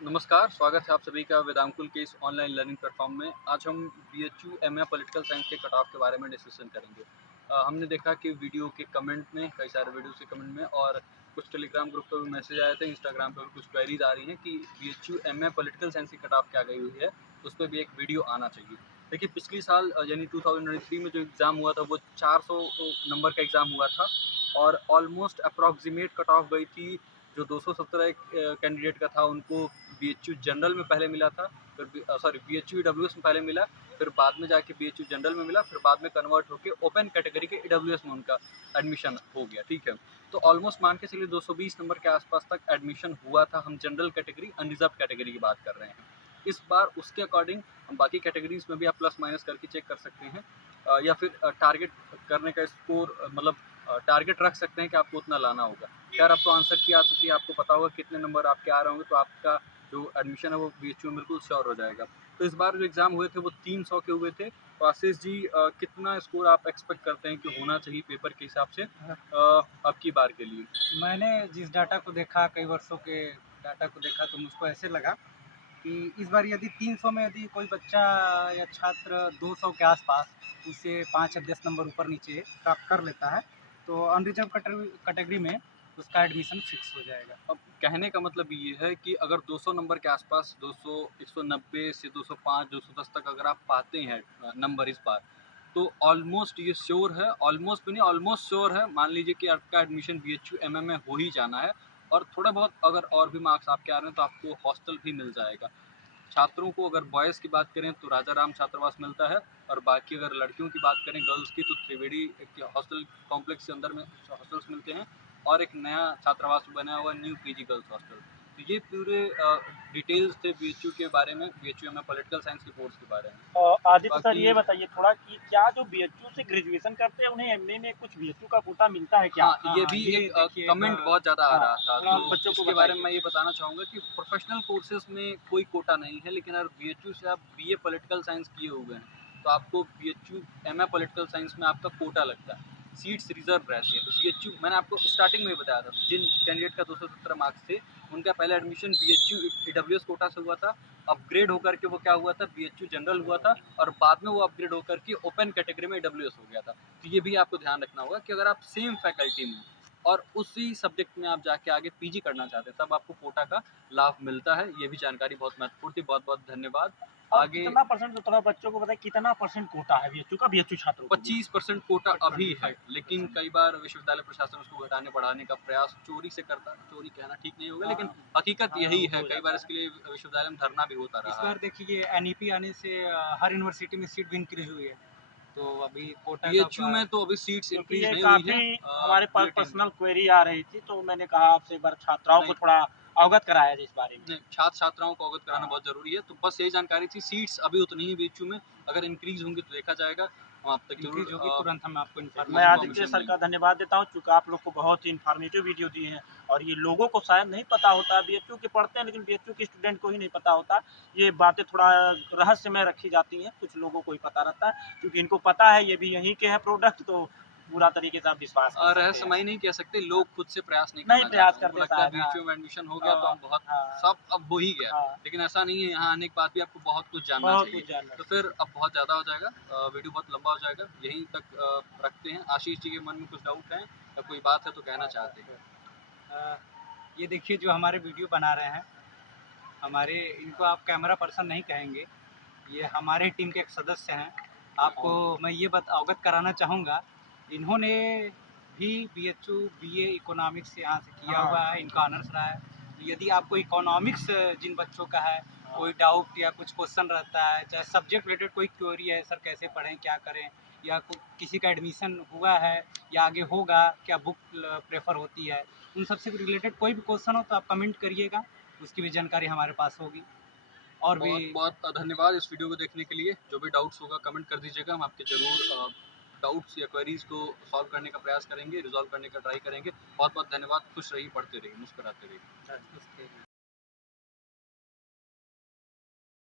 नमस्कार, स्वागत है आप सभी का वेदांकुल के इस ऑनलाइन लर्निंग प्लेटफॉर्म में। आज हम बीएचयू एमए पॉलिटिकल साइंस के कट ऑफ के बारे में डिस्कशन करेंगे। हमने देखा कि वीडियो के कमेंट में, कई सारे वीडियो के कमेंट में और कुछ टेलीग्राम ग्रुप पर भी मैसेज आए थे, इंस्टाग्राम पर भी कुछ क्वेरीज आ रही हैं कि बीएचयू एमए पॉलिटिकल साइंस की कट ऑफ क्या गई हुई है, उस पर भी एक वीडियो आना चाहिए। देखिए, पिछली साल यानी 2023 में जो एग्ज़ाम हुआ था वो 400 नंबर का एग्ज़ाम हुआ था और ऑलमोस्ट अप्रॉक्सीमेट कट ऑफ गई थी। जो 217 कैंडिडेट का था उनको बीएचयू जनरल में पहले मिला था, फिर बीएचयू ईडब्ल्यूएस में पहले मिला, फिर बाद में जाके बीएचयू जनरल में मिला, फिर बाद में कन्वर्ट होकर ओपन कैटेगरी के ईडब्ल्यूएस में उनका एडमिशन हो गया। ठीक है, तो ऑलमोस्ट मान के चलिए 220 नंबर के आसपास तक एडमिशन हुआ था। हम जनरल कैटेगरी, अनरिजर्व कैटेगरी की बात कर रहे हैं। इस बार उसके अकॉर्डिंग हम बाकी कैटेगरीज में भी आप प्लस माइनस करके चेक कर सकते हैं, या फिर टारगेट करने का स्कोर, मतलब टारगेट रख सकते हैं कि आपको उतना लाना होगा। अगर आपको आंसर की आ चुकी है, आपको पता होगा कितने नंबर आपके आ रहे होंगे, तो आपका जो एडमिशन है वो बीएचयू में बिल्कुल श्योर हो जाएगा। तो इस बार जो एग्ज़ाम हुए थे वो 300 के हुए थे। तो आशीष जी, कितना स्कोर आप एक्सपेक्ट करते हैं कि होना चाहिए पेपर के हिसाब से अब की बार के लिए? मैंने जिस डाटा को देखा, कई वर्षों के डाटा को देखा, तो मुझको ऐसे लगा कि इस बार यदि 300 में यदि कोई बच्चा या छात्र 200 के आसपास उससे 5 या 10 नंबर ऊपर नीचे प्राप्त कर लेता है, तो अनरिजर्व कैटेगरी में उसका एडमिशन फिक्स हो जाएगा। अब कहने का मतलब ये है कि अगर 200 नंबर के आसपास, 200, 190 से 205, 210 तक अगर आप पाते हैं नंबर इस बार, तो ऑलमोस्ट ये श्योर है, ऑलमोस्ट भी नहीं, ऑलमोस्ट श्योर है। मान लीजिए कि आपका एडमिशन बीएचयू एमए में हो ही जाना है, और थोड़ा बहुत अगर और भी मार्क्स आपके आ रहे हैं तो आपको हॉस्टल भी मिल जाएगा। छात्रों को अगर बॉयज़ की बात करें तो राजाराम छात्रावास मिलता है, और बाकी अगर लड़कियों की बात करें गर्ल्स की, तो त्रिवेणी एक हॉस्टल कॉम्प्लेक्स के अंदर में हॉस्टल्स मिलते हैं, और एक नया छात्रावास बना हुआ न्यू पीजी गर्ल्स हॉस्टल। तो ये पूरे डिटेल्स थे बीएचयू के बारे में, बीएचयू में पॉलिटिकल साइंस के कोर्स के बारे में। आदित्य सर, बाकी ये बताइए थोड़ा कि क्या जो बीएचयू से ग्रेजुएशन करते हैं उन्हें एमए में कुछ बीएचयू का कोटा मिलता है क्या? हाँ, ये हाँ, भी ये एक देखिए कमेंट बहुत ज़्यादा आ हाँ, रहा था, थोड़ा तो बच्चों को इसके बारे में बताइए। मैं ये बताना चाहूँगा कि प्रोफ़ेशनल कोर्सेज़ में कोई कोटा नहीं है, लेकिन अगर बीएचयू से आप बीए पॉलिटिकल साइंस किए हुए हैं, तो आपको बीएचयू एमए पॉलिटिकल साइंस में आपका कोटा लगता है। सीट्स रिज़र्व रहती हैं, तो बीएचयू, मैंने आपको स्टार्टिंग में ही बताया था, जिन कैंडिडेट का 217 मार्क्स थे, उनका पहला एडमिशन बीएचयू ईडब्ल्यूएस कोटा से हुआ था। अपग्रेड होकर के वो क्या हुआ था, बीएचयू जनरल हुआ था, और बाद में वो अपग्रेड होकर के ओपन कैटेगरी में ईडब्ल्यूएस हो गया था। तो ये भी आपको ध्यान रखना होगा कि अगर आप सेम फैकल्टी में और उसी सब्जेक्ट में आप जाके आगे पीजी करना चाहते हैं, तब आपको कोटा का लाभ मिलता है। ये भी जानकारी बहुत महत्वपूर्ण थी। बहुत बहुत धन्यवाद। और आगे कितना परसेंट, तो थोड़ा बच्चों को बताइए कितना परसेंट कोटा है बीएचयू का, बीएचयू छात्रों को भी? 25% कोटा अभी है, लेकिन 25%। कई बार विश्वविद्यालय प्रशासन उसको घटाने बढ़ाने का प्रयास चोरी से करता है। चोरी कहना ठीक नहीं होगा, लेकिन हाँ, हकीकत हाँ, यही है। हो कई बार जाता है। इसके लिए विश्वविद्यालय में धरना भी होता इस रहा है। बार देखिए ये एनईपी आने से हर यूनिवर्सिटी में सीट भी इंक्रीज हुई है, तो अभी कोटा का बीएचयू में तो अभी सीट्स क्योंकि इंक्रीज ये नहीं हुई है। काफ़ी हमारे पास बुलेटिन पर्सनल क्वेरी आ रही थी, तो मैंने कहा आपसे एक बार छात्राओं को नहीं, थोड़ा अवगत कराया जाए इस बारे में। नहीं, छात्र-छात्राओं को अवगत कराना हाँ। बहुत ज़रूरी है। तो बस यही जानकारी थी। सीट्स अभी उतनी ही बीएचयू में, अगर इंक्रीज़ होंगी तो देखा जाएगा। हम आप तक ज़रूर इंक्रीज होगी, तुरंत हम आपको मैं आदित्य इन्फॉर्मेशन सर का देंगे। धन्यवाद देता हूँ, चूँकि आप लोग को बहुत ही इन्फॉर्मेटिव वीडियो दिए हैं और ये लोगों को शायद नहीं पता होता है, बीएचयू के पढ़ते हैं लेकिन बीएचयू के स्टूडेंट को ही नहीं पता होता। ये बातें थोड़ा रहस्यमय रखी जाती हैं, कुछ लोगों को ही पता रहता है, क्योंकि इनको पता है ये भी यहीं के हैं प्रोडक्ट, तो पूरा तरीके से आप विश्वास कर सकते हैं। रहस्यमयी नहीं कह सकते, लोग खुद से प्रयास नहीं नहीं करना प्रयास चाहते। उनको करते लगता है शायद, हाँ। बीएचयू में एडमिशन हो गया तो हम बहुत हाँ, सब अब हो ही गया। हाँ, लेकिन ऐसा नहीं है, यहाँ आने के बाद भी आपको बहुत कुछ जानना बहुत चाहिए। कुछ जानना तो चाहिए। फिर अब बहुत ज़्यादा हो जाएगा, वीडियो बहुत लंबा हो जाएगा। यहीं तक रखते हैं। आशीष जी के मन में कुछ डाउट है या कोई बात है तो कहना चाहते हैं? अ, ये देखिए जो हमारे वीडियो बना रहे हैं, हमारे इनको आप कैमरा पर्सन नहीं कहेंगे, ये हमारे टीम के एक सदस्य हैं। आपको मैं ये अवगत कराना चाहूँगा, इन्होंने भी बीएचयू बीए इकोनॉमिक्स यहाँ से किया हाँ, हुआ है, इनका ऑनर्स रहा है। तो यदि आपको इकोनॉमिक्स जिन बच्चों का है, कोई डाउट या कुछ क्वेश्चन रहता है, चाहे सब्जेक्ट रिलेटेड कोई क्वेरी है, सर कैसे पढ़ें, क्या करें, या किसी का एडमिशन हुआ है या आगे होगा, क्या बुक प्रेफर होती है, उन सब से रिलेटेड कोई भी क्वेश्चन हो तो आप कमेंट करिएगा, उसकी भी जानकारी हमारे पास होगी। और भी बहुत-बहुत धन्यवाद इस वीडियो को देखने के लिए। जो भी डाउट्स होगा कमेंट कर दीजिएगा, हम आपके ज़रूर डाउट्स या क्वेरीज़ को सॉल्व करने का प्रयास करेंगे, रिज़ॉल्व करने का ट्राई करेंगे। बहुत-बहुत धन्यवाद। खुश रहिए, पढ़ते रहिए, मुस्कुराते रहिए। उसके